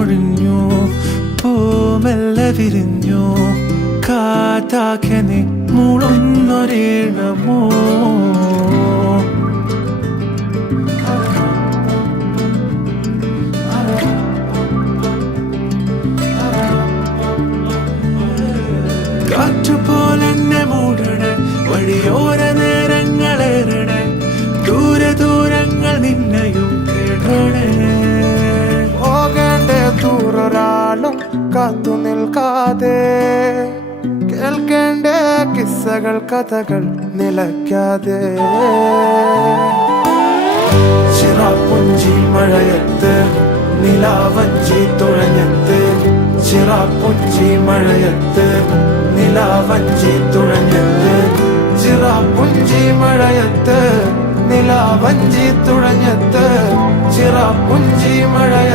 മൊഴിഞ്ഞു, പൂമെല്ലെ വിരിഞ്ഞു, കാറ്റാകെ നീ മൂളുന്നൊരീണമോ. കാറ്റുപോലെന്നെ മൂടണേ, വഴിയോര നേരങ്ങളേറണേ, ദൂരെ ദൂരങ്ങൾ നിന്നെയും കേടണേ. പോകേണ്ട ദൂരൊരാളും കാത്തു നിൽക്കാതെ, കേൾക്കേണ്ട കിസ്സകൾ കഥകൾ നിലയ്ക്കാതെ. ചിറാപ്പുഞ്ചി മഴയത്ത് നിലാവഞ്ചി തുഴഞ്ഞത്ത്, ചിറാപ്പുഞ്ചി മഴയത്ത് നിലാവഞ്ചി തുഴഞ്ഞത്ത്, ചിറാപ്പുഞ്ചി മഴയത്ത് നിലാവഞ്ചി തുഴഞ്ഞത്ത്, ചിറാപ്പുഞ്ചി മഴയത്ത്.